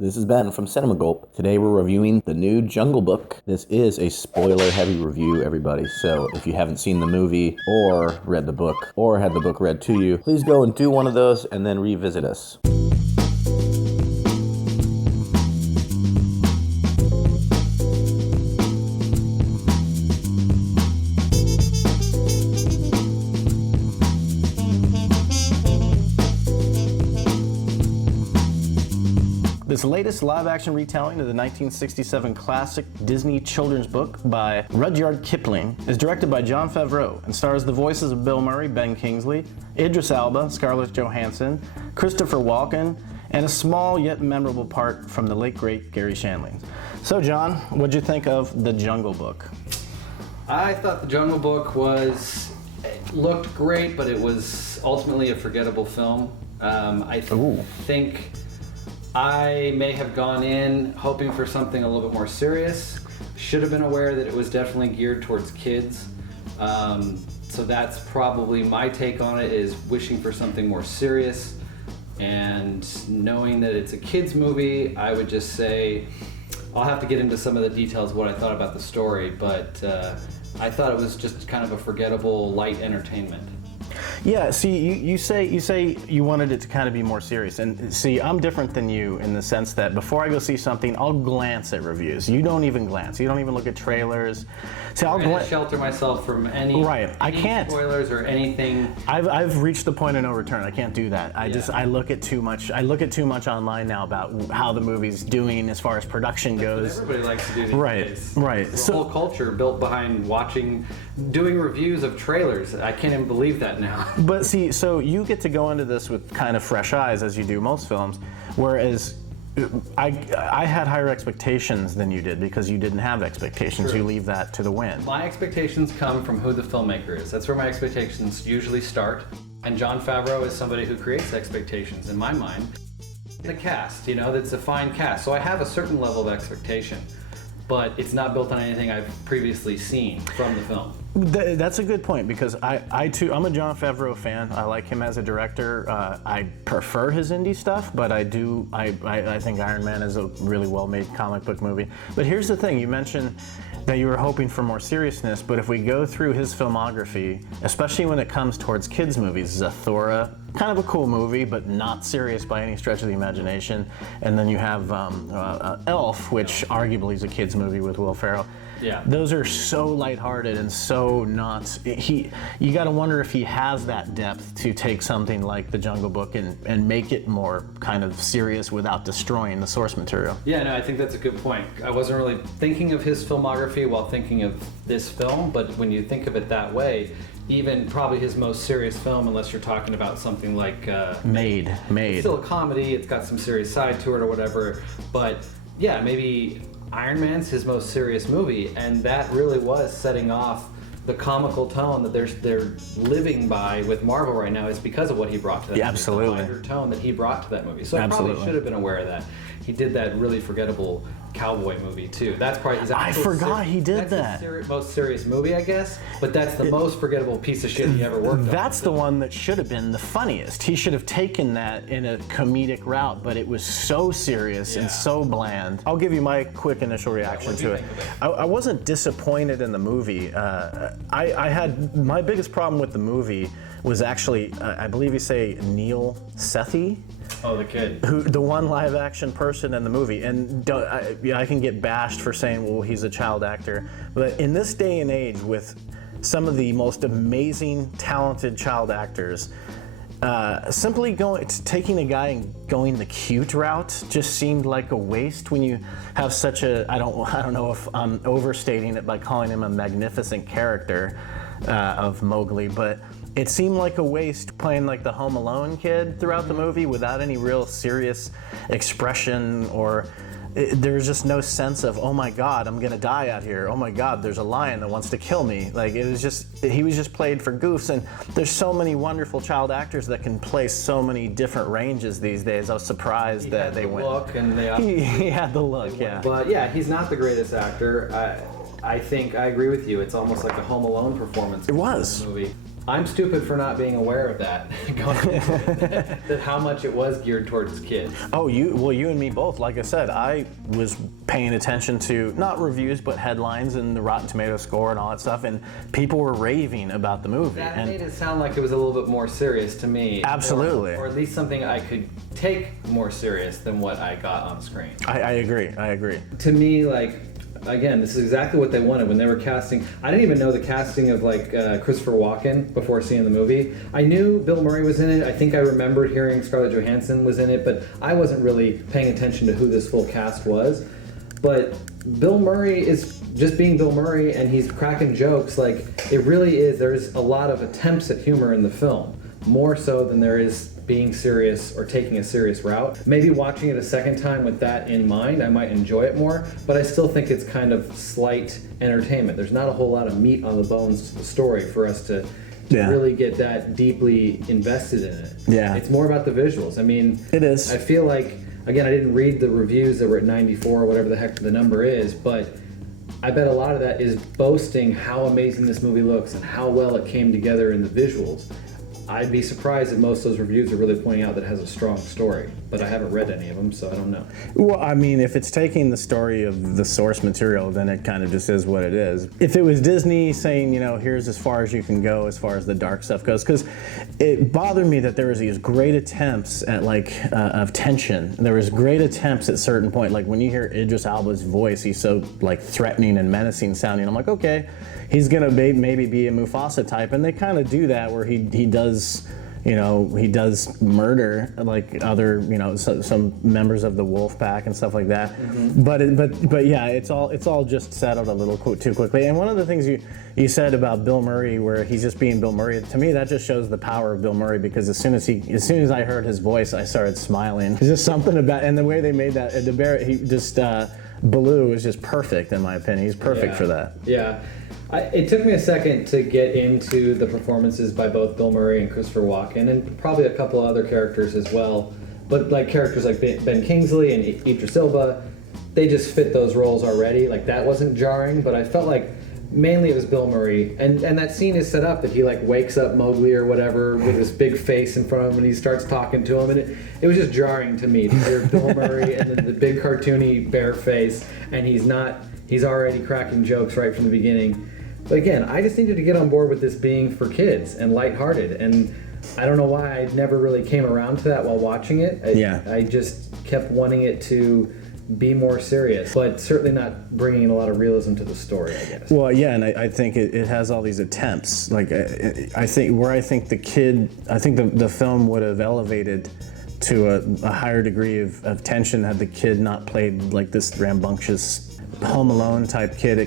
This is Ben from Cinema Gulp. Today we're reviewing the new Jungle Book. This is a spoiler-heavy review, everybody. So if you haven't seen the movie or read the book or had the book read to you, please go and do one of those and then revisit us. This latest live-action retelling of the 1967 classic Disney children's book by Rudyard Kipling is directed by Jon Favreau and stars the voices of Bill Murray, Ben Kingsley, Idris Elba, Scarlett Johansson, Christopher Walken, and a small yet memorable part from the late great Gary Shandling. So John, what'd you think of The Jungle Book? I thought The Jungle Book looked great, but it was ultimately a forgettable film. I think I may have gone in hoping for something a little bit more serious. Should have been aware that it was definitely geared towards kids. So that's probably my take on it, is wishing for something more serious. And knowing that it's a kids movie, I would just say, I'll have to get into some of the details of what I thought about the story, but I thought it was just kind of a forgettable light entertainment. Yeah, see, you say you wanted it to kind of be more serious, and see, I'm different than you in the sense that before I go see something, I'll glance at reviews. You don't even glance. You don't even look at trailers. See, I'll shelter myself from any I can't spoilers or anything. I've reached the point of no return. I can't do that. I look at too much. I look at too much online now about how the movie's doing as far as production goes. Everybody likes to do these days. Right. The whole culture built behind doing reviews of trailers. I can't even believe that now. But see, so you get to go into this with kind of fresh eyes, as you do most films, whereas I had higher expectations than you did because you didn't have expectations. Sure. You leave that to the wind. My expectations come from who the filmmaker is. That's where my expectations usually start. And Jon Favreau is somebody who creates expectations in my mind. The cast, that's a fine cast. So I have a certain level of expectation, but it's not built on anything I've previously seen from the film. That's a good point, because I too, I'm a Jon Favreau fan. I like him as a director. I prefer his indie stuff, but I think Iron Man is a really well-made comic book movie. But here's the thing, you mentioned that you were hoping for more seriousness, but if we go through his filmography, especially when it comes towards kids movies, Zathura, kind of a cool movie, but not serious by any stretch of the imagination. And then you have Elf, which arguably is a kids movie with Will Ferrell. Yeah. Those are so lighthearted and so not. You got to wonder if he has that depth to take something like The Jungle Book and make it more kind of serious without destroying the source material. Yeah, no, I think that's a good point. I wasn't really thinking of his filmography while thinking of this film, but when you think of it that way, even probably his most serious film, unless you're talking about something like Made. It's still a comedy. It's got some serious side to it or whatever. But yeah, maybe Iron Man's his most serious movie, and that really was setting off the comical tone that they're living by with Marvel right now, is because of what he brought to that movie. Absolutely. The lighter tone that he brought to that movie. So Absolutely. I probably should have been aware of that. He did that really forgettable cowboy movie too. That's probably his I forgot he did that. His most serious movie, I guess. But that's the most forgettable piece of shit he ever worked on. That's the one that should have been the funniest. He should have taken that in a comedic route, but it was so serious and so bland. I'll give you my quick initial reaction to it. I wasn't disappointed in the movie. I had my biggest problem with the movie was actually, I believe you say Neil Sethi. Oh, the kid. The one live action person in the movie. And I can get bashed for saying, well, he's a child actor. But in this day and age, with some of the most amazing, talented child actors, simply taking a guy and going the cute route just seemed like a waste when you have such a, I don't know if I'm overstating it by calling him a magnificent character of Mowgli, but it seemed like a waste playing like the Home Alone kid throughout the movie without any real serious expression, or there was just no sense of, oh my God, I'm gonna die out here. Oh my God, there's a lion that wants to kill me. Like, he was just played for goofs, and there's so many wonderful child actors that can play so many different ranges these days. I was surprised that they went. He had the look, yeah. But yeah, he's not the greatest actor. I think I agree with you. It's almost like a Home Alone performance. It was. In the movie. I'm stupid for not being aware of that, that how much it was geared towards kids. Oh, you and me both. Like I said, I was paying attention to not reviews but headlines and the Rotten Tomato score and all that stuff, and people were raving about the movie. That made it sound like it was a little bit more serious to me. Absolutely. Or at least something I could take more serious than what I got on screen. I agree. To me, like, again, this is exactly what they wanted when they were casting. I didn't even know the casting of Christopher Walken before seeing the movie. I knew Bill Murray was in it. I think I remembered hearing Scarlett Johansson was in it, but I wasn't really paying attention to who this full cast was. But Bill Murray is just being Bill Murray, and he's cracking jokes. Like, it really is. There's a lot of attempts at humor in the film, more so than there is being serious or taking a serious route. Maybe watching it a second time with that in mind, I might enjoy it more, but I still think it's kind of slight entertainment. There's not a whole lot of meat on the bones to the story for us to really get that deeply invested in it. Yeah. It's more about the visuals. I mean, it is. I feel like, again, I didn't read the reviews that were at 94 or whatever the heck the number is, but I bet a lot of that is boasting how amazing this movie looks and how well it came together in the visuals. I'd be surprised if most of those reviews are really pointing out that it has a strong story, but I haven't read any of them, so I don't know. Well, I mean, if it's taking the story of the source material, then it kind of just is what it is. If it was Disney saying, you know, here's as far as you can go as far as the dark stuff goes, because it bothered me that there was these great attempts at of tension. There was great attempts at certain point, like when you hear Idris Elba's voice, he's so like threatening and menacing sounding. I'm like, okay, he's gonna maybe be a Mufasa type, and they kind of do that where he does. You know, he does murder like other, you know, some members of the wolf pack and stuff like that. Mm-hmm. But yeah, it's all just settled a little too quickly. And one of the things you said about Bill Murray, where he's just being Bill Murray, to me that just shows the power of Bill Murray, because as soon as I heard his voice, I started smiling. There's just something about, and the way they made that, Baloo is just perfect in my opinion. He's perfect for that. Yeah. It took me a second to get into the performances by both Bill Murray and Christopher Walken, and probably a couple of other characters as well. But like characters like Ben Kingsley and Idris Elba, they just fit those roles already. Like, that wasn't jarring, but I felt like mainly it was Bill Murray. And that scene is set up that he like wakes up Mowgli or whatever with this big face in front of him, and he starts talking to him, and it was just jarring to me to hear Bill Murray and then the big cartoony bear face, and he's already cracking jokes right from the beginning. But again, I just needed to get on board with this being for kids and lighthearted, and I don't know why I never really came around to that while watching it. I just kept wanting it to be more serious, but certainly not bringing in a lot of realism to the story, I guess. Well, yeah, and I think it has all these attempts. Like, I think the film would have elevated to a higher degree of tension had the kid not played like this rambunctious Home Alone type kid.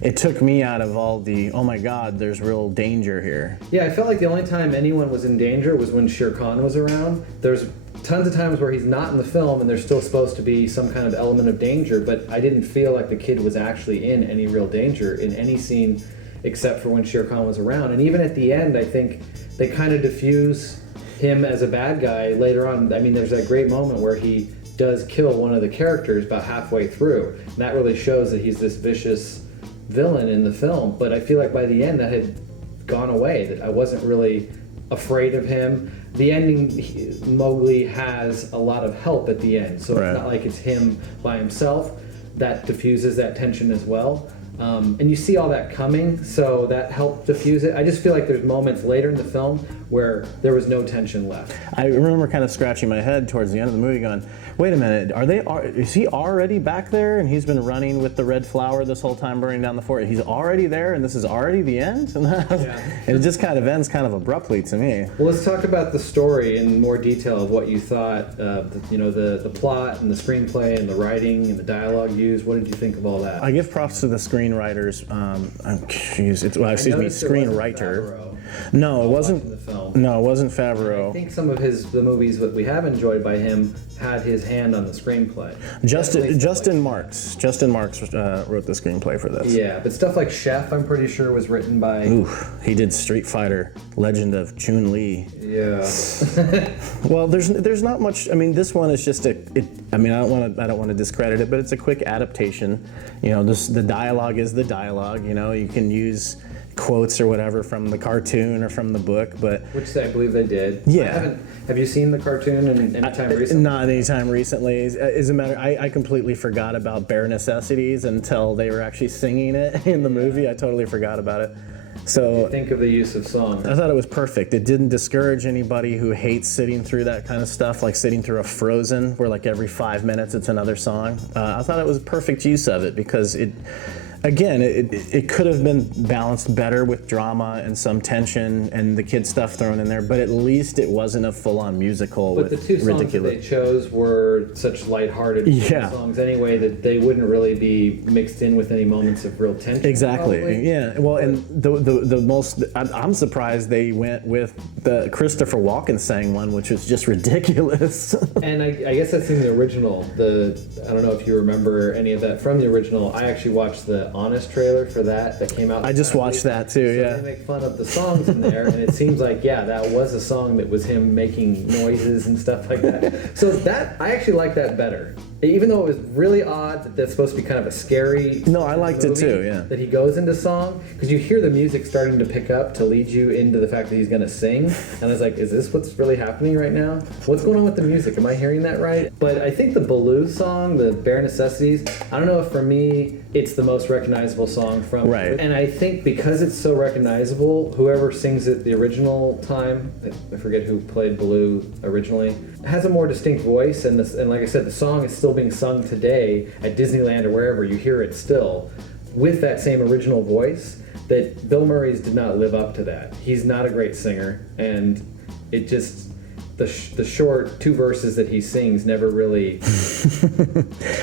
It took me out of all the, oh my God, there's real danger here. Yeah, I felt like the only time anyone was in danger was when Shere Khan was around. There's tons of times where he's not in the film and there's still supposed to be some kind of element of danger, but I didn't feel like the kid was actually in any real danger in any scene except for when Shere Khan was around. And even at the end, I think they kind of diffuse him as a bad guy later on. I mean, there's that great moment where he does kill one of the characters about halfway through, and that really shows that he's this vicious villain in the film. But I feel like by the end that had gone away, that I wasn't really afraid of him. The ending, Mowgli has a lot of help at the end, so It's not like it's him by himself. That diffuses that tension as well. And you see all that coming, so that helped diffuse it. I just feel like there's moments later in the film where there was no tension left. I remember kind of scratching my head towards the end of the movie going, wait a minute, is he already back there and he's been running with the red flower this whole time burning down the fort? He's already there and this is already the end? And it just kind of ends kind of abruptly to me. Well, let's talk about the story in more detail of what you thought, the plot and the screenplay and the writing and the dialogue used. What did you think of all that? I give props to the screenwriters. Screenwriter. No, it wasn't. No, it wasn't Favreau. I think some of the movies that we have enjoyed by him had his hand on the screenplay. Justin Marks wrote the screenplay for this. Yeah, but stuff like Chef, I'm pretty sure, was written by. He did Street Fighter, Legend of Chun-Li. Yeah. Well, there's not much. I mean, this one is just I don't want to discredit it, but it's a quick adaptation. You know, the dialogue is the dialogue. You know, you can use quotes or whatever from the cartoon or from the book, but which I believe they did. Yeah. Have you seen the cartoon any time recently? Not any time recently. As a matter, I completely forgot about Bare Necessities until they were actually singing it in the movie. I totally forgot about it. So think of the use of song. I thought it was perfect. It didn't discourage anybody who hates sitting through that kind of stuff, like sitting through a Frozen, where like every 5 minutes it's another song. I thought it was perfect use of it because it could have been balanced better with drama and some tension and the kid stuff thrown in there, but at least it wasn't a full-on musical but with the two songs ridiculous. that they chose were such lighthearted songs anyway that they wouldn't really be mixed in with any moments of real tension. Exactly. Probably. Yeah. Well, and the most I'm surprised they went with the Christopher Walken sang one, which was just ridiculous. And I guess that's in the original. I don't know if you remember any of that from the original. I actually watched the Honest trailer for that came out. I just watched that too. So yeah. They make fun of the songs in there, and it seems like that was a song that was him making noises and stuff like that. So that I actually like that better. Even though it was really odd that that's supposed to be kind of a scary. No, I liked it too. Yeah. That he goes into song because you hear the music starting to pick up to lead you into the fact that he's going to sing, and I was like, is this what's really happening right now? What's going on with the music? Am I hearing that right? But I think the Baloo song, the Bare Necessities, I don't know if for me it's the most recognizable song from. Right. And I think because it's so recognizable, whoever sings it the original time, I forget who played Baloo originally, has a more distinct voice, and like I said, the song is still being sung today at Disneyland or wherever. You hear it still with that same original voice. That Bill Murray's did not live up to that. He's not a great singer, and it just the short 2 verses that he sings never really.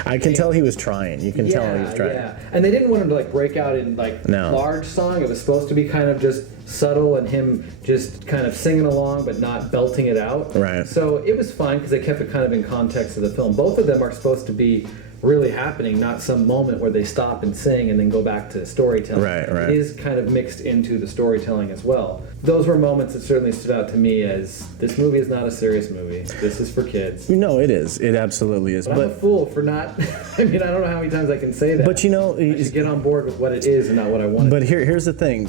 I can tell he was trying. You can tell he was trying. Yeah, and they didn't want him to like break out in like large song. It was supposed to be kind of just subtle and him just kind of singing along but not belting it out. Right. So it was fine because they kept it kind of in context of the film. Both of them are supposed to be really happening, not some moment where they stop and sing and then go back to storytelling. Right. It is kind of mixed into the storytelling as well. Those were moments that certainly stood out to me as this movie is not a serious movie. This is for kids. No, it is. It absolutely is. But I'm a fool for not. I mean, I don't know how many times I can say that. But you know, I should get on board with what it is and not what I want. But here's the thing: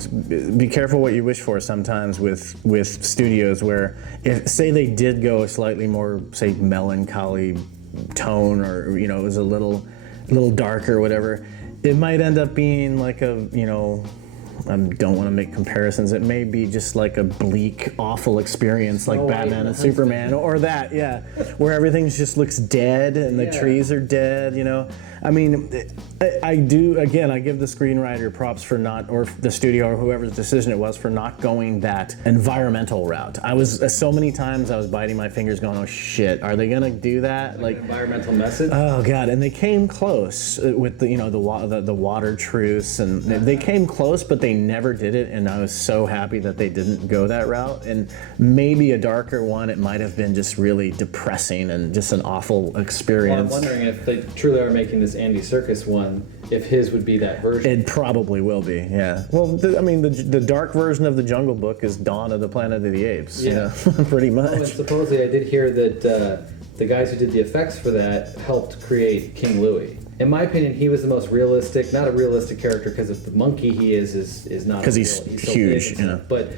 be careful what you wish for. Sometimes with studios, where say they did go a slightly more, say, melancholy tone, or it was a little darker or whatever, it might end up being like a I don't want to make comparisons. It may be just like a bleak, awful experience like Batman and Superman or that, where everything just looks dead and the trees are dead, I mean, I do, again, I give the screenwriter props for not, or the studio or whoever's decision it was, for not going that environmental route. So many times I was biting my fingers going, oh shit, are they going to do that? Like an environmental message? Oh God, and they came close with the water truce, and they came close, but they never did it, and I was so happy that they didn't go that route. And maybe a darker one, it might have been just really depressing and just an awful experience. Well, I'm wondering if they truly are making this Andy Serkis one, if his would be that version. It probably will be, yeah. Well, the dark version of the Jungle Book is Dawn of the Planet of the Apes, pretty much. Oh, and supposedly I did hear that the guys who did the effects for that helped create King Louie. In my opinion, he was the most realistic, not a realistic character because of the monkey he is not. Because he's so huge, But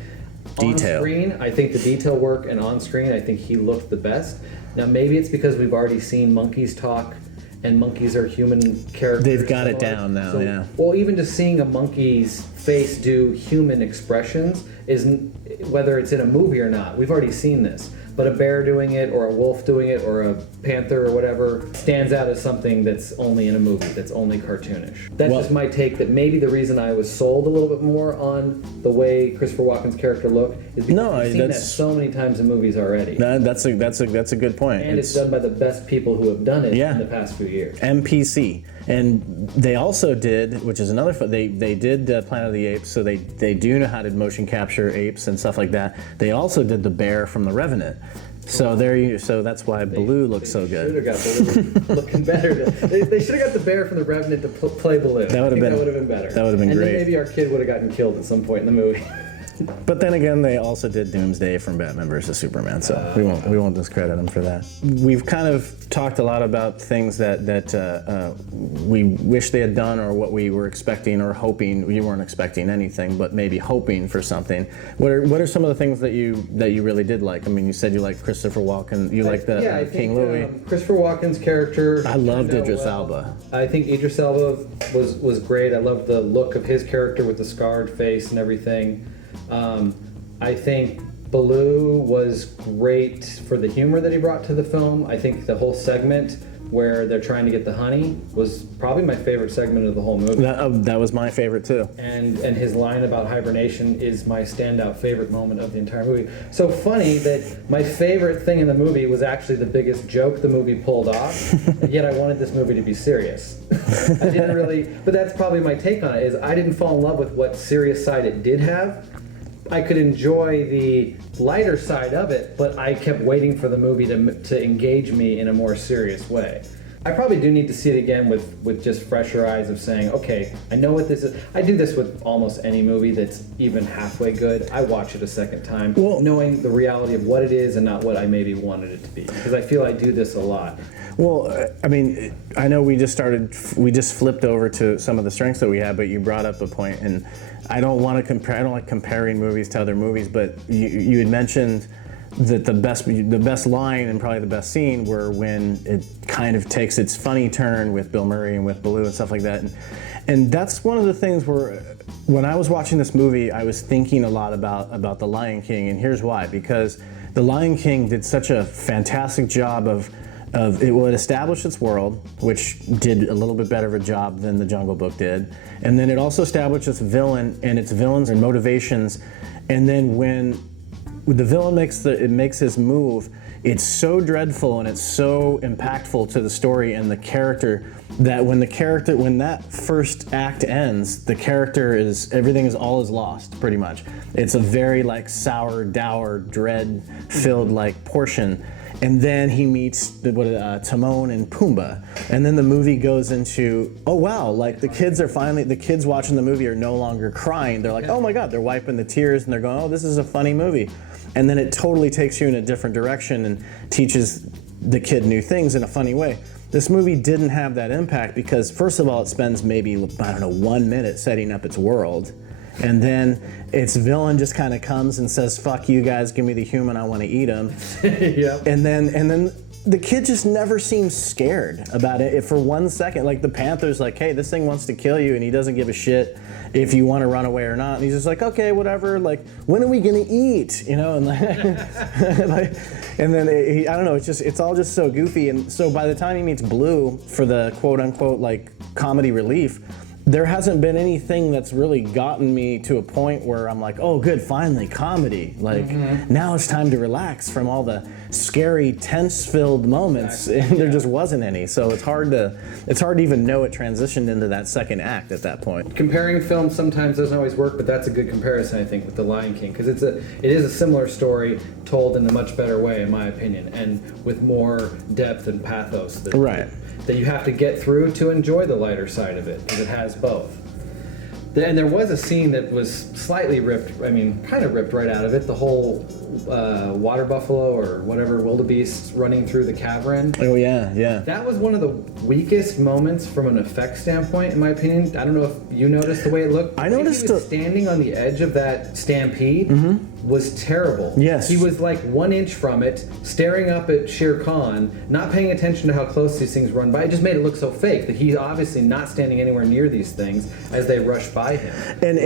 detail. On screen, I think the detail work, and on screen, I think he looked the best. Now, maybe it's because we've already seen monkeys talk, and monkeys are human characters. They've got it down now, yeah. Well, even just seeing a monkey's face do human expressions whether it's in a movie or not. We've already seen this. But a bear doing it, or a wolf doing it, or a panther or whatever, stands out as something that's only in a movie, that's only cartoonish. That's just my take, that maybe the reason I was sold a little bit more on the way Christopher Walken's character looked is because I've seen that so many times in movies already. That's a good point. And it's done by the best people who have done it in the past few years. MPC. And they also did, which is another, they did Planet of the Apes, so they do know how to motion capture apes and stuff like that. They also did the bear from The Revenant. So so that's why Baloo looks so good. Should have got Baloo looking better. They should have got the bear from The Revenant to play Baloo. That would have been better. That would have been great. And then maybe our kid would have gotten killed at some point in the movie. But then again, they also did Doomsday from Batman vs Superman, so we won't discredit them for that. We've kind of talked a lot about things that we wish they had done, or what we were expecting or hoping. You weren't expecting anything, but maybe hoping for something. What are some of the things that you really did like? I mean, you said you liked Christopher Walken. You liked the King Louis. Christopher Walken's character. I loved Idris Elba. I think Idris Elba was great. I loved the look of his character with the scarred face and everything. I think Baloo was great for the humor that he brought to the film. I think the whole segment where they're trying to get the honey was probably my favorite segment of the whole movie. That was my favorite too. And his line about hibernation is my standout favorite moment of the entire movie. So funny that my favorite thing in the movie was actually the biggest joke the movie pulled off, yet I wanted this movie to be serious. I didn't really, but that's probably my take on it, is I didn't fall in love with what serious side it did have. I could enjoy the lighter side of it, but I kept waiting for the movie to engage me in a more serious way. I probably do need to see it again with just fresher eyes of saying, okay, I know what this is. I do this with almost any movie that's even halfway good. I watch it a second time, knowing the reality of what it is and not what I maybe wanted it to be, because I feel I do this a lot. Well, I mean, I know we just flipped over to some of the strengths that we have, but you brought up a point, and I don't want to compare. I don't like comparing movies to other movies, but you had mentioned that the best line and probably the best scene were when it kind of takes its funny turn with Bill Murray and with Baloo and stuff like that, and that's one of the things where when I was watching this movie, I was thinking a lot about The Lion King, and here's why: because The Lion King did such a fantastic job of it would establish its world, which did a little bit better of a job than The Jungle Book did, and then it also established its villain and its villains and motivations, and then when the villain makes his move, it's so dreadful and it's so impactful to the story and the character that when that first act ends, the character everything is lost pretty much. It's a very like sour, dour, dread-filled like portion. And then he meets Timon and Pumbaa, and then the movie goes into, oh wow, like the kids watching the movie are no longer crying. They're like, oh my God, they're wiping the tears and they're going, oh, this is a funny movie. And then it totally takes you in a different direction and teaches the kid new things in a funny way. This movie didn't have that impact because, first of all, it spends maybe, 1 minute setting up its world. And then its villain just kind of comes and says, fuck you guys, give me the human, I want to eat him. Yep. And then the kid just never seems scared about it for 1 second. Like the Panther's like, hey, this thing wants to kill you, and he doesn't give a shit if you want to run away or not. And he's just like, okay, whatever, like, when are we gonna eat? You know, and and then I don't know, it's all just so goofy. And so by the time he meets Blue for the quote unquote like comedy relief, there hasn't been anything that's really gotten me to a point where I'm like, oh good, finally, comedy. Like, now it's time to relax from all the scary, tense-filled moments, and there just wasn't any. So it's hard to even know it transitioned into that second act at that point. Comparing films sometimes doesn't always work, but that's a good comparison, I think, with The Lion King, because it is a similar story told in a much better way, in my opinion, and with more depth and pathos. That you have to get through to enjoy the lighter side of it, because it has both. And there was a scene that was slightly ripped, kind of ripped right out of it, the whole water buffalo or whatever wildebeest running through the cavern. Oh yeah, yeah. That was one of the weakest moments from an effect standpoint, in my opinion. I don't know if you noticed the way it looked. I noticed he was standing on the edge of that stampede was terrible. Yes. He was like 1 inch from it, staring up at Shere Khan, not paying attention to how close these things run by. It just made it look so fake that he's obviously not standing anywhere near these things as they rush by him. And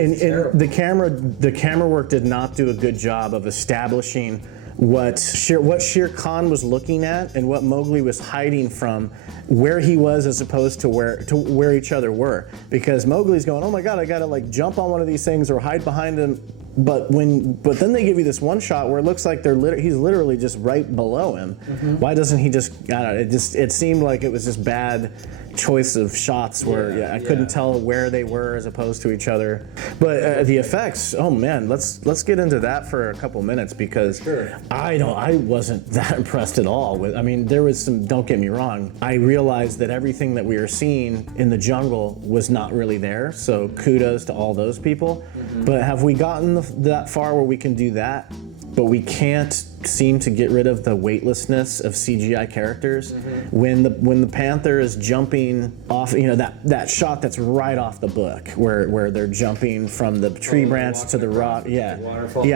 the camera work did not do a good job of establishing what Shere Khan was looking at and what Mowgli was hiding from, where he was as opposed to where each other were. Because Mowgli's going, oh my God, I gotta like jump on one of these things or hide behind him. But then they give you this one shot where it looks like he's literally just right below him. Why doesn't he just? I don't know. It seemed like it was just bad choice of shots where I couldn't tell where they were as opposed to each other. But the effects, oh man, let's get into that for a couple minutes, because I wasn't that impressed at all with. I mean, there was some. Don't get me wrong. I realized that everything that we were seeing in the jungle was not really there. So kudos to all those people. But have we gotten that far where we can do that? But we can't seem to get rid of the weightlessness of CGI characters. When the panther is jumping off, that shot that's right off the book, where they're jumping from the tree branch to the rock. Yeah,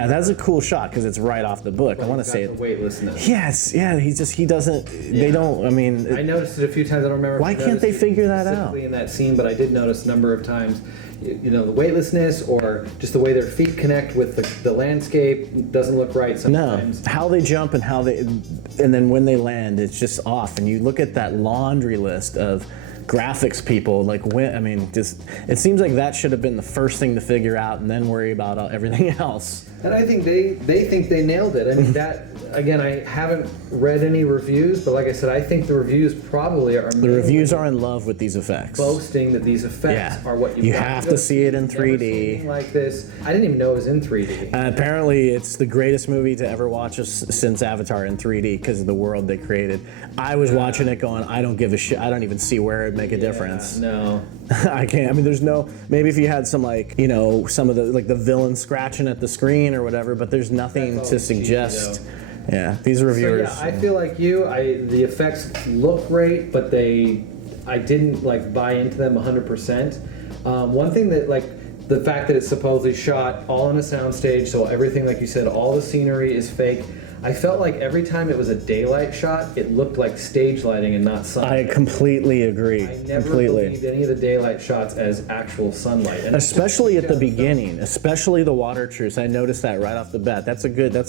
that's a cool shot because it's right off the book. I want to say it. Weightlessness. Yes, yeah. He doesn't. They don't. I mean, I noticed it a few times. I don't remember. Why can't they figure that out? Specifically in that scene, but I did notice a number of times. The weightlessness, or just the way their feet connect with the landscape doesn't look right sometimes. No, how they jump and and then when they land, it's just off. And you look at that laundry list of graphics people, it seems like that should have been the first thing to figure out, and then worry about everything else. And I think they think they nailed it. I mean, that, again, I haven't read any reviews, but like I said, I think the reviews probably are. The reviews are in love with these effects. Boasting that these effects are what you have to see it in 3D. Like this, I didn't even know it was in 3D. Apparently, it's the greatest movie to ever watch since Avatar in 3D because of the world they created. I was watching it going, I don't give a shit. I don't even see where it'd make a difference. No. I can't. I mean, there's no. Maybe if you had some some of the villain scratching at the screen or whatever, but there's nothing to suggest. Yeah, these reviewers. So, I feel like you. The effects look great, but I didn't buy into them 100%. One thing that the fact that it's supposedly shot all on a soundstage, so everything, like you said, all the scenery is fake. I felt like every time it was a daylight shot, it looked like stage lighting and not sunlight. I completely agree. I never believed any of the daylight shots as actual sunlight. And especially at the beginning, especially the water truce. I noticed that right off the bat. That's a good but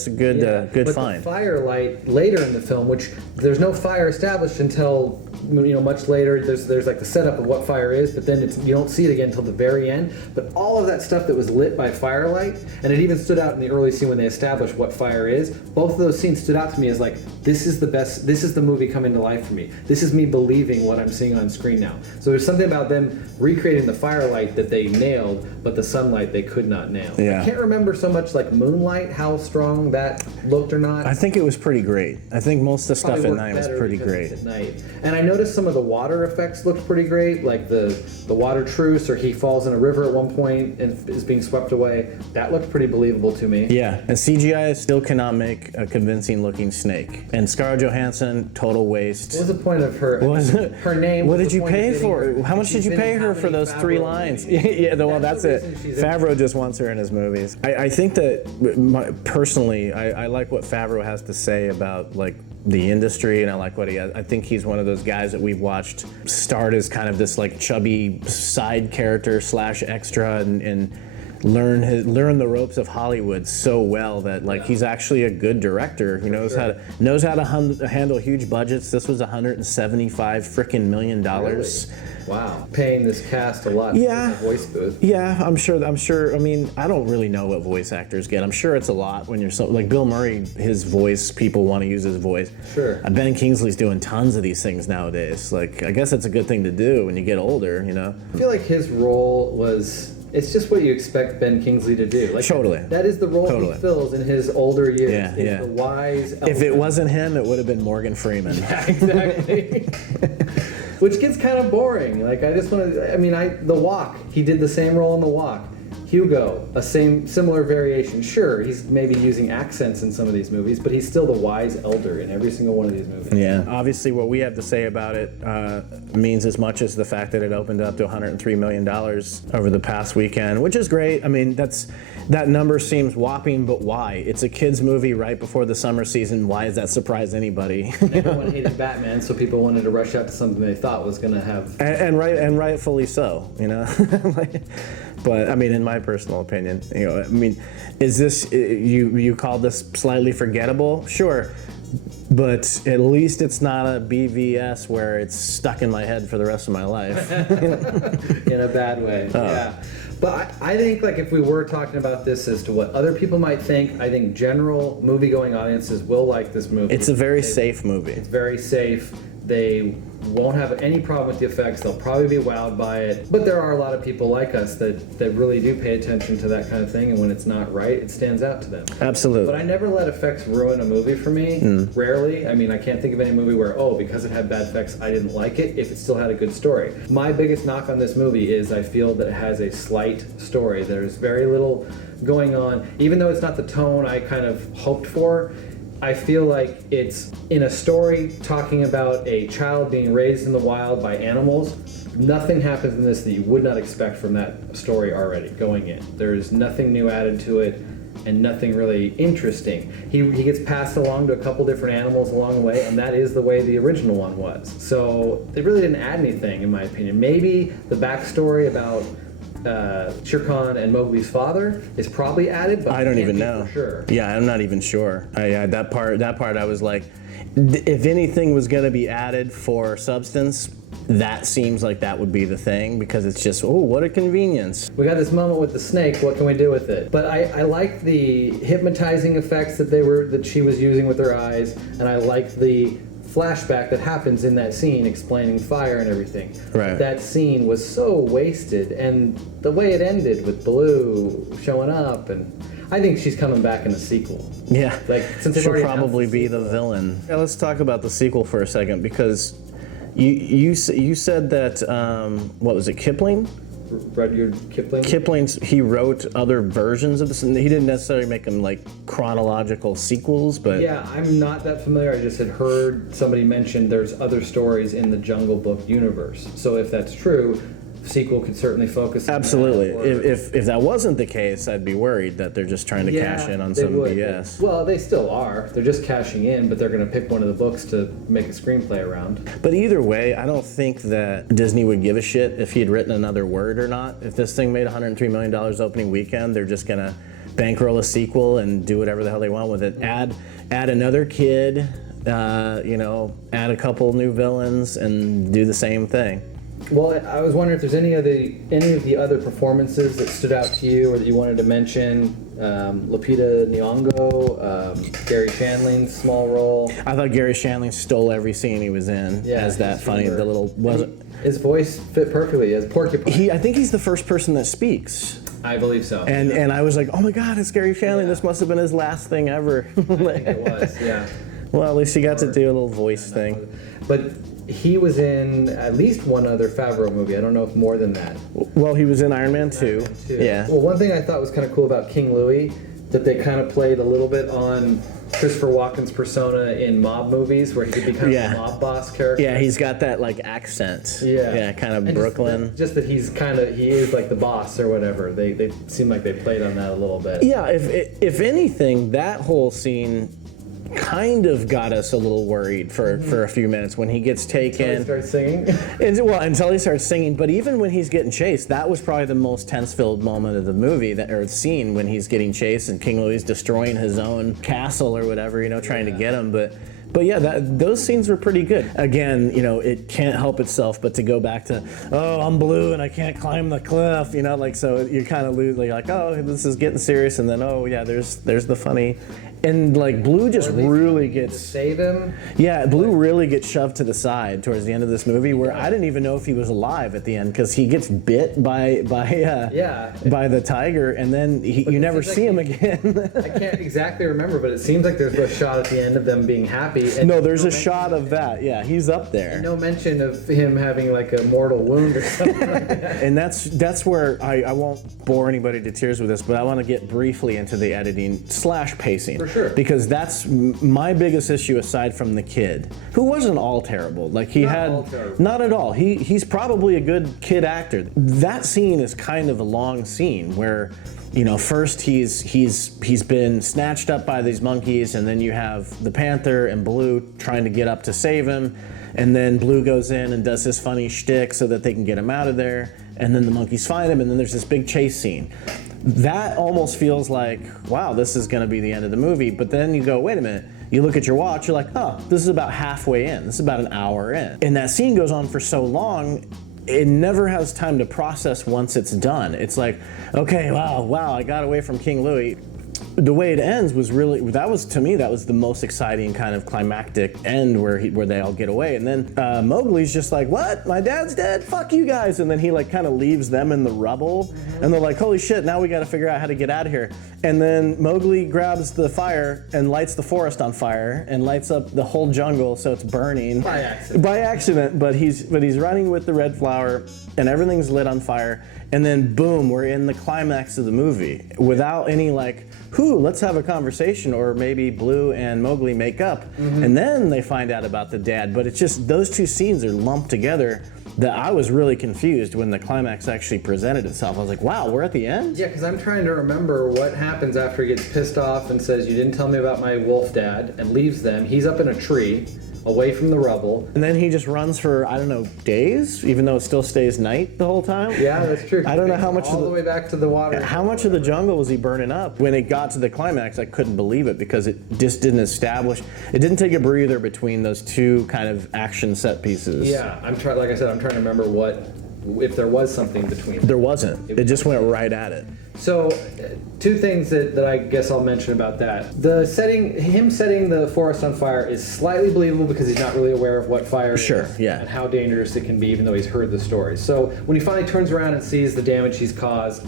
find. The firelight later in the film, which there's no fire established until much later. There's the setup of what fire is, but then you don't see it again until the very end. But all of that stuff that was lit by firelight, and it even stood out in the early scene when they established what fire is. Both of those scenes stood out to me as this is the best. This is the movie coming to life for me. This is me believing what I'm seeing on screen now. So there's something about them recreating the firelight that they nailed, but the sunlight they could not nail. Yeah. I can't remember so much Moonlight, how strong that looked or not. I think it was pretty great. I think most of the stuff at night was pretty great. At night. And I noticed some of the water effects looked pretty great, like the water truce, or he falls in a river at one point and is being swept away. That looked pretty believable to me. Yeah, and CGI still cannot make a convincing looking snake. And Scarlett Johansson, total waste. What was the point of her? Her name. What did you pay for? How much did you pay her for those 3 lines? Yeah, well, that's it. Favreau just wants her in his movies. I think that personally, I like what Favreau has to say about the industry, and I like what he has. I think he's one of those guys that we've watched start as kind of this chubby side character / extra and learn the ropes of Hollywood so well that he's actually a good director. He knows how to handle huge budgets. This was $175 million. Really? Wow, paying this cast a lot. Yeah, for the voice booth. Yeah, I'm sure. I mean, I don't really know what voice actors get. I'm sure it's a lot when you're Bill Murray. His voice, people want to use his voice. Sure. Ben Kingsley's doing tons of these things nowadays. I guess it's a good thing to do when you get older. I feel like his role was. It's just what you expect Ben Kingsley to do. Totally. That is the role he fills in his older years. Yeah. The wise. If it wasn't him, it would have been Morgan Freeman. Yeah, exactly. Which gets kind of boring. I just want to. The Walk. He did the same role in The Walk. Hugo, similar variation. Sure, he's maybe using accents in some of these movies, but he's still the wise elder in every single one of these movies. Yeah. Obviously, what we have to say about it means as much as the fact that it opened up to $103 million over the past weekend, which is great. I mean, that number seems whopping, but why? It's a kids' movie right before the summer season. Why does that surprise anybody? Everyone hated Batman, so people wanted to rush out to something they thought was going to have... And rightfully so, But I mean, in my personal opinion, is this you call this slightly forgettable? Sure, but at least it's not a BVS where it's stuck in my head for the rest of my life. In a bad way. Yeah. But I think if we were talking about this as to what other people might think, I think general movie-going audiences will like this movie. It's a very safe movie. It's very safe. They won't have any problem with the effects. They'll probably be wowed by it. But there are a lot of people like us that really do pay attention to that kind of thing, and when it's not right, it stands out to them. Absolutely. But I never let effects ruin a movie for me. Rarely. I mean, I can't think of any movie where, because it had bad effects, I didn't like it, if it still had a good story. My biggest knock on this movie is I feel that it has a slight story. There's very little going on. Even though it's not the tone I kind of hoped for, I feel like it's in a story talking about a child being raised in the wild by animals. Nothing happens in this that you would not expect from that story already going in. There's nothing new added to it and nothing really interesting. He gets passed along to a couple different animals along the way, and that is the way the original one was. So they really didn't add anything, in my opinion. Maybe the backstory about Shere Khan and Mowgli's father is probably added, but I don't even know. For sure. Yeah, I'm not even sure. That part I was like, if anything was going to be added for substance, that seems like that would be the thing, because it's just, what a convenience. We got this moment with the snake, what can we do with it? But I like the hypnotizing effects that she was using with her eyes, and I like the flashback that happens in that scene explaining fire and everything. Right. That scene was so wasted, and the way it ended with Blue showing up, and I think she's coming back in a sequel. Yeah, since they've she'll already probably be the villain. Yeah, let's talk about the sequel for a second, because you said that, what was it, Kipling? Rudyard Kipling? He wrote other versions of this, and he didn't necessarily make them like chronological sequels, but... Yeah, I'm not that familiar. I just had heard somebody mention there's other stories in the Jungle Book universe. So if that's true, sequel could certainly focus on absolutely. that. If that wasn't the case, I'd be worried that they're just trying to cash in on some BS. Well, they still are. They're just cashing in, but they're going to pick one of the books to make a screenplay around. But either way, I don't think that Disney would give a shit if he had written another word or not. If this thing made $103 million opening weekend, they're just going to bankroll a sequel and do whatever the hell they want with it. Add another kid, add a couple new villains, and do the same thing. Well, I was wondering if there's any of the other performances that stood out to you or that you wanted to mention. Lupita Nyong'o, Gary Shandling's small role. I thought Gary Shandling stole every scene he was in as that funny, the little... His voice fit perfectly as Porcupine. I think he's the first person that speaks. I believe so. And I was like, oh my God, it's Gary Shandling. Yeah. This must have been his last thing ever. I think it was, yeah. Well, at least he got to do a little voice thing. But he was in at least one other Favreau movie. I don't know if more than that. Well, he was in Iron Man 2. Yeah. Well, one thing I thought was kind of cool about King Louie, that they kind of played a little bit on Christopher Walken's persona in mob movies, where he could become a mob boss character. Yeah, he's got that like accent. Yeah, kind of and Brooklyn. Just that he is like the boss or whatever. They seem like they played on that a little bit. Yeah, if anything, that whole scene kind of got us a little worried for a few minutes when he gets taken. Until he starts singing. Until he starts singing. But even when he's getting chased, that was probably the most tense-filled moment of the movie, or the scene when he's getting chased and King Louie's destroying his own castle or whatever, trying to get him. But yeah, those scenes were pretty good. Again, it can't help itself but to go back to, I'm blue and I can't climb the cliff, so you kind of lose, like, this is getting serious, and then, there's the funny. And like Blue just really gets save him. Yeah, Blue really gets shoved to the side towards the end of this movie, where I didn't even know if he was alive at the end, because he gets bit by the tiger, and then you never see him again. I can't exactly remember, but it seems like there's a shot at the end of them being happy. And no, there's a shot of that. Yeah, he's up there. And no mention of him having like a mortal wound or something like that. And that's where I won't bore anybody to tears with this, but I want to get briefly into the editing / pacing. For sure. Because that's my biggest issue, aside from the kid, who wasn't all terrible. Like not at all. He's probably a good kid actor. That scene is kind of a long scene where, first he's been snatched up by these monkeys, and then you have the Panther and Blue trying to get up to save him, and then Blue goes in and does his funny shtick so that they can get him out of there, and then the monkeys find him, and then there's this big chase scene. That almost feels like, wow, this is going to be the end of the movie. But then you go, wait a minute. You look at your watch, you're like, this is about halfway in. This is about an hour in. And that scene goes on for so long, it never has time to process once it's done. It's like, okay, wow, I got away from King Louie. the way it ends was really, that was, to me, that was the most exciting kind of climactic end where they all get away. And then Mowgli's just like, what? My dad's dead? Fuck you guys. And then he like kind of leaves them in the rubble. And they're like, holy shit, now we got to figure out how to get out of here. And then Mowgli grabs the fire and lights the forest on fire and lights up the whole jungle so it's burning. By accident. By accident, but he's running with the red flower and everything's lit on fire. And then boom, we're in the climax of the movie without any like, let's have a conversation, or maybe Blue and Mowgli make up. And then they find out about the dad. But it's just, those two scenes are lumped together that I was really confused when the climax actually presented itself. I was like, wow, we're at the end? Yeah, because I'm trying to remember what happens after he gets pissed off and says, you didn't tell me about my wolf dad, and leaves them. He's up in a tree, away from the rubble. And then he just runs for, I don't know, days, even though it still stays night the whole time? Yeah, that's true. I don't know how much all the way back to the water. How much of the jungle was he burning up? When it got to the climax, I couldn't believe it because it just didn't establish, it didn't take a breather between those two kind of action set pieces. Yeah, like I said, I'm trying to remember if there was something between them. There wasn't. It just went right at it. So, two things that I guess I'll mention about that. Him setting the forest on fire is slightly believable because he's not really aware of what fire is. Sure, yeah. And how dangerous it can be, even though he's heard the story. So, when he finally turns around and sees the damage he's caused,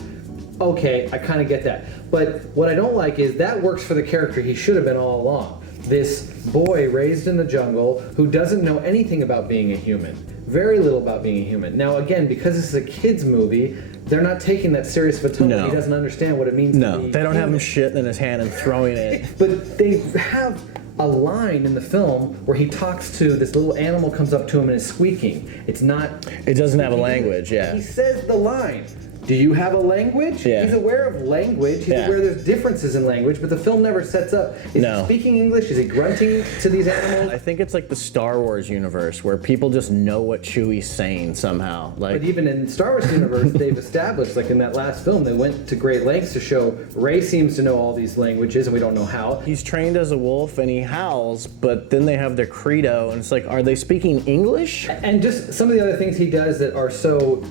okay, I kind of get that. But what I don't like is that works for the character he should have been all along. This boy raised in the jungle who doesn't know anything about being a human. Very little about being a human. Now, again, because this is a kid's movie, they're not taking that serious of a tone. No. He doesn't understand what it means to be they don't have human. him shitting in his hand and throwing it. But they have a line in the film where he talks to this little animal, comes up to him and is squeaking. It's not... It doesn't have a language, yeah. He says the line. Do you have a language? Yeah. He's aware of language. He's aware there's differences in language, but the film never sets up. Is he speaking English? Is he grunting to these animals? I think it's like the Star Wars universe where people just know what Chewie's saying somehow. But even in Star Wars universe, they've established, like in that last film, they went to great lengths to show Rey seems to know all these languages, and we don't know how. He's trained as a wolf and he howls, but then they have their credo, and it's like, are they speaking English? And just some of the other things he does that are so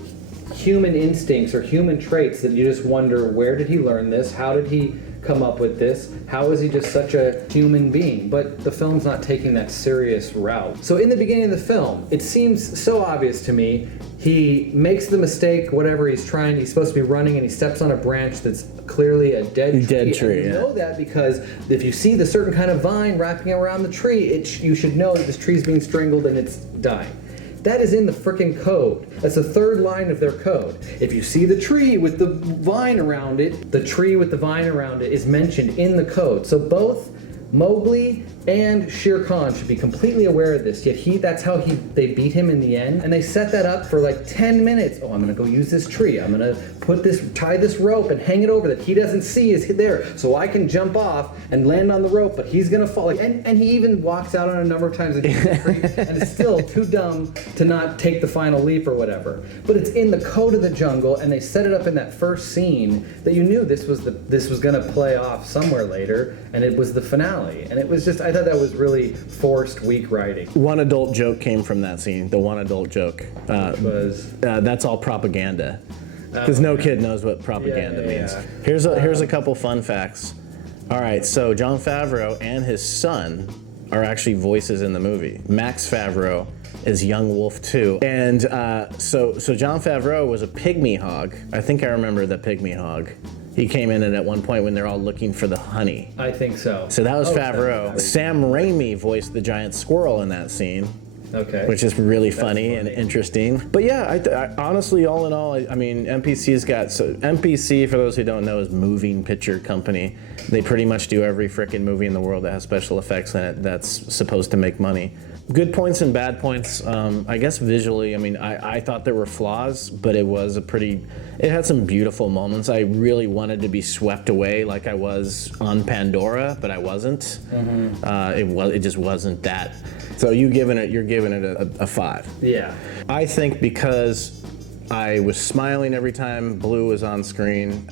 human instincts or human traits that you just wonder, where did he learn this? How did he come up with this? How is he just such a human being? But the film's not taking that serious route. So in the beginning of the film, it seems so obvious to me. He makes the mistake, whatever he's supposed to be running, and he steps on a branch that's clearly a dead tree. Dead tree, and you know that because if you see the certain kind of vine wrapping around the tree, you should know that this tree's being strangled and it's dying. That is in the frickin' code. That's the third line of their code. If you see the tree with the vine around it, the tree with the vine around it is mentioned in the code. So both Mowgli and Shere Khan should be completely aware of this, yet that's how they beat him in the end. And they set that up for like 10 minutes. Oh, I'm gonna go use this tree. I'm gonna tie this rope and hang it over that he doesn't see is there. So I can jump off and land on the rope, but he's gonna fall. And he even walks out on a number of times and is still too dumb to not take the final leap or whatever. But it's in the code of the jungle, and they set it up in that first scene that you knew this was gonna play off somewhere later, and it was the finale. And it was just, I thought that was really forced, weak writing. One adult joke came from that scene, the one adult joke. Was that's all propaganda. Because no kid knows what propaganda means. Yeah. Here's a couple fun facts. All right, so Jon Favreau and his son are actually voices in the movie. Max Favreau is Young Wolf 2. And so Jon Favreau was a pygmy hog. I think I remember the pygmy hog. He came in at one point when they're all looking for the honey. I think so. So that was Favreau. Sam Raimi voiced the giant squirrel in that scene. Okay. Which is really funny and interesting. But yeah, I honestly, all in all, I mean, MPC, for those who don't know, is Moving Picture Company. They pretty much do every frickin' movie in the world that has special effects in it that's supposed to make money. Good points and bad points. I guess visually, I mean, I thought there were flaws, but it had some beautiful moments. I really wanted to be swept away like I was on Pandora, but I wasn't. It just wasn't that. So you're giving it a 5. Yeah. I think because I was smiling every time Blue was on screen.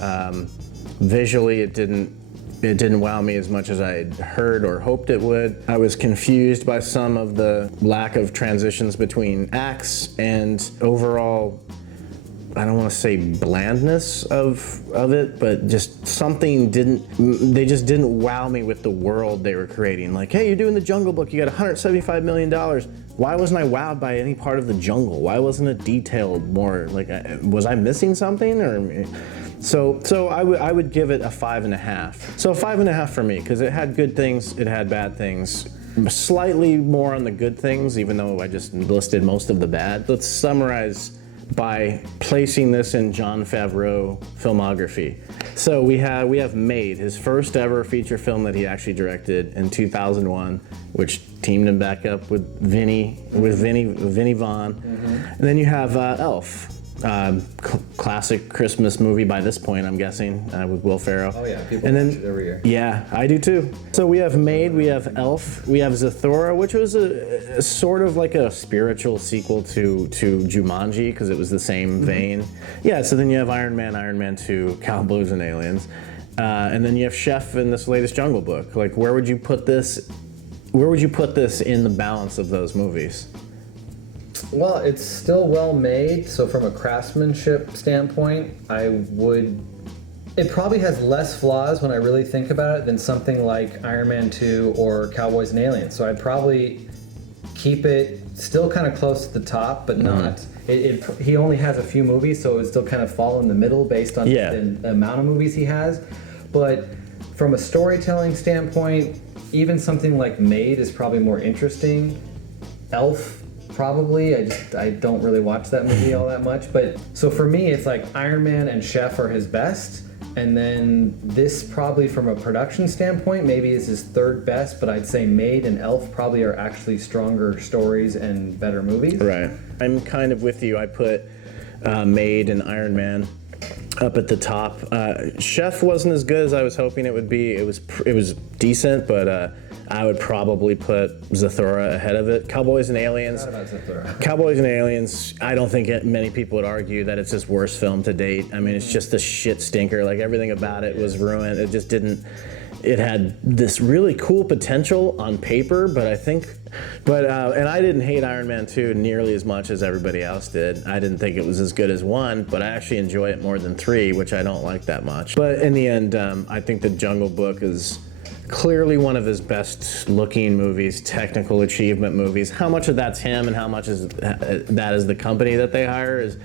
Visually, it didn't wow me as much as I had heard or hoped it would. I was confused by some of the lack of transitions between acts, and overall, I don't want to say blandness of it, but just something they just didn't wow me with the world they were creating. Like, hey, you're doing the Jungle Book, you got $175 million. Why wasn't I wowed by any part of the jungle? Why wasn't it detailed more? Like, was I missing something? Or so I would give it a 5.5. So 5.5 for me, because it had good things, it had bad things. Slightly more on the good things, even though I just listed most of the bad. Let's summarize by placing this in Jon Favreau filmography. So we have Made, his first ever feature film that he actually directed in 2001, which teamed him back up with Vinny Vaughn. And then you have Elf. Classic Christmas movie by this point, I'm guessing, with Will Ferrell. Oh yeah, people watch it every year. Yeah, I do too. So we have Made, we have Elf, we have Zathura, which was a sort of like a spiritual sequel to Jumanji, because it was the same vein. Yeah, so then you have Iron Man 2, Cowboys and Aliens, and then you have Chef in this latest Jungle Book. Like, where would you put this? Where would you put this in the balance of those movies? Well, it's still well made, so from a craftsmanship standpoint, it probably has less flaws when I really think about it than something like Iron Man 2 or Cowboys and Aliens. So I'd probably keep it still kind of close to the top, but not. He only has a few movies, so it would still kind of fall in the middle based on the amount of movies he has. But from a storytelling standpoint, even something like Made is probably more interesting. Elf, probably. I don't really watch that movie all that much. But so for me, it's like Iron Man and Chef are his best. And then this probably from a production standpoint, maybe is his third best, but I'd say Made and Elf probably are actually stronger stories and better movies. Right. I'm kind of with you. I put Made and Iron Man up at the top. Chef wasn't as good as I was hoping it would be. It was decent, but I would probably put Zathura ahead of it. Cowboys and Aliens. Not about Zathura. Cowboys and Aliens, I don't think many people would argue that it's his worst film to date. I mean, it's just a shit stinker. Like, everything about it was ruined. It just didn't. It had this really cool potential on paper, but and I didn't hate Iron Man 2 nearly as much as everybody else did. I didn't think it was as good as 1, but I actually enjoy it more than 3, which I don't like that much. But in the end, I think The Jungle Book is clearly one of his best looking movies, technical achievement movies. How much of that's him and how much is that is the company that they hire is,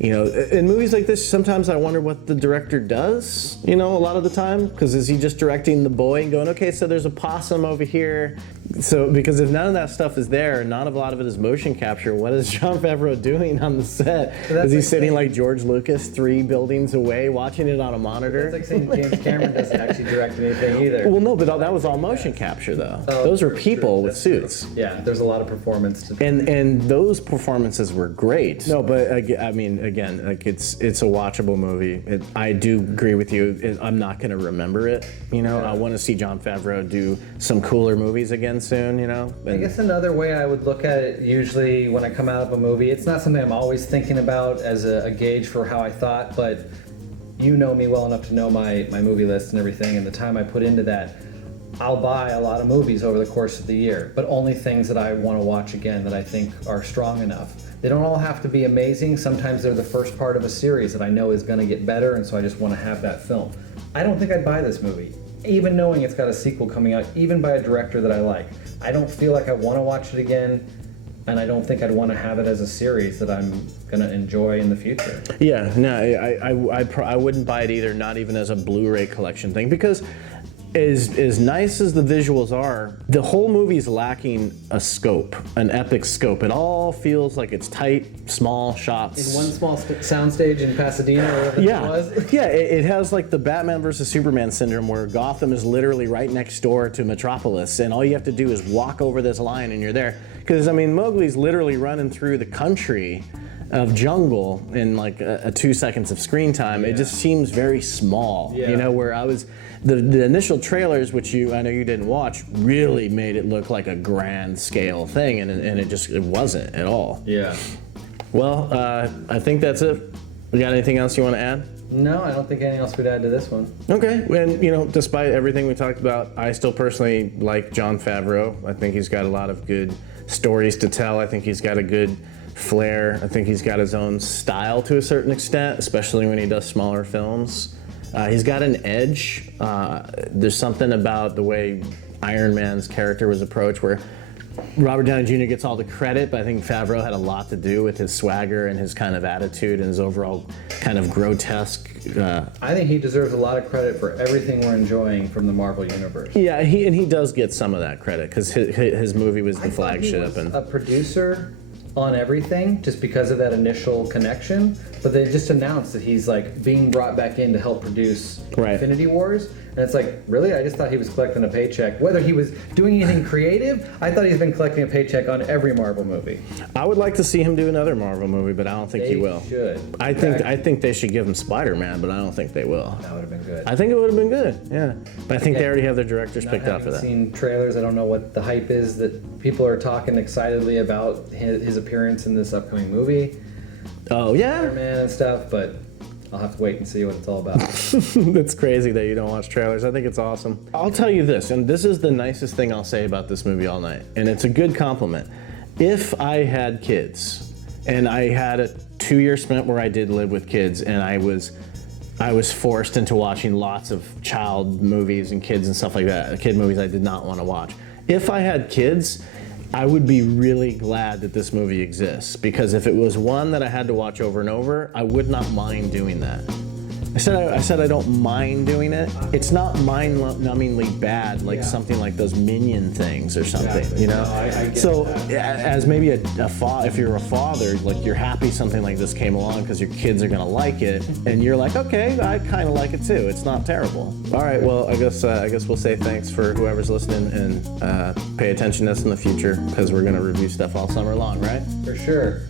in movies like this, sometimes I wonder what the director does, a lot of the time, because is he just directing the boy and going, okay, so there's a possum over here. So, because if none of that stuff is there, a lot of it is motion capture, what is Jon Favreau doing on the set? Is he sitting like George Lucas 3 buildings away watching it on a monitor? That's like saying James Cameron doesn't actually direct anything either. Well, no, but that was all motion capture, though. Those are people with suits. True. Yeah, there's a lot of performance to and those performances were great. No, but I mean, again, like it's a watchable movie. I do agree with you. I'm not going to remember it. I want to see Jon Favreau do some cooler movies again soon. I guess another way I would look at it, usually when I come out of a movie, it's not something I'm always thinking about as a gauge for how I thought, but you know me well enough to know my movie list and everything, and the time I put into that. I'll buy a lot of movies over the course of the year, but only things that I want to watch again that I think are strong enough. They don't all have to be amazing. Sometimes they're the first part of a series that I know is going to get better, and so I just want to have that film. I don't think I'd buy this movie, even knowing it's got a sequel coming out, even by a director that I like. I don't feel like I want to watch it again, and I don't think I'd want to have it as a series that I'm going to enjoy in the future. Yeah, no, I wouldn't buy it either, not even as a Blu-ray collection thing, because as nice as the visuals are, the whole movie's lacking a scope, an epic scope. It all feels like it's tight, small shots. In one small soundstage in Pasadena or whatever it was. Yeah, it has like the Batman versus Superman syndrome where Gotham is literally right next door to Metropolis, and all you have to do is walk over this line and you're there. Because, I mean, Mowgli's literally running through the country of jungle in like a 2 seconds of screen time. It just seems very small, where I was, the initial trailers, which I know you didn't watch, really made it look like a grand scale thing, and it wasn't at all. Yeah. Well, I think that's it. We got anything else you want to add? No, I don't think anything else would add to this one. Okay, and despite everything we talked about, I still personally like Jon Favreau. I think he's got a lot of good stories to tell. I think he's got a good flair. I think he's got his own style to a certain extent, especially when he does smaller films. He's got an edge. There's something about the way Iron Man's character was approached where Robert Downey Jr. gets all the credit, but I think Favreau had a lot to do with his swagger and his kind of attitude and his overall kind of grotesque. I think he deserves a lot of credit for everything we're enjoying from the Marvel Universe. Yeah, he does get some of that credit because his movie was the flagship. He was a producer on everything just because of that initial connection, but they just announced that he's like being brought back in to help produce Infinity Wars, and it's like, really? I just thought he was collecting a paycheck. Whether he was doing anything creative, I thought he's been collecting a paycheck on every Marvel movie. I would like to see him do another Marvel movie, but I don't think he will. Should. I think they should give him Spider-Man, but I don't think they will. That would have been good. I think it would have been good, yeah. But I think they already have their directors picked out for that. I've seen trailers. I don't know what the hype is that people are talking excitedly about his appearance in this upcoming movie. Oh, yeah? Spider-Man and stuff, but I'll have to wait and see what it's all about. That's crazy that you don't watch trailers. I think it's awesome. I'll tell you this, and this is the nicest thing I'll say about this movie all night, and it's a good compliment. If I had kids, and I had a 2-year spent where I did live with kids, and I was forced into watching lots of child movies and kids and stuff like that, kid movies I did not want to watch. If I had kids, I would be really glad that this movie exists, because if it was one that I had to watch over and over, I would not mind doing that. I said I don't mind doing it. It's not mind-numbingly bad like something like those Minion things or something, you know? No, I get so that. as maybe if you're a father, like you're happy something like this came along because your kids are gonna like it, and you're like, okay, I kind of like it too. It's not terrible. All right, well, I guess we'll say thanks for whoever's listening, and pay attention to us in the future because we're gonna review stuff all summer long, right? For sure.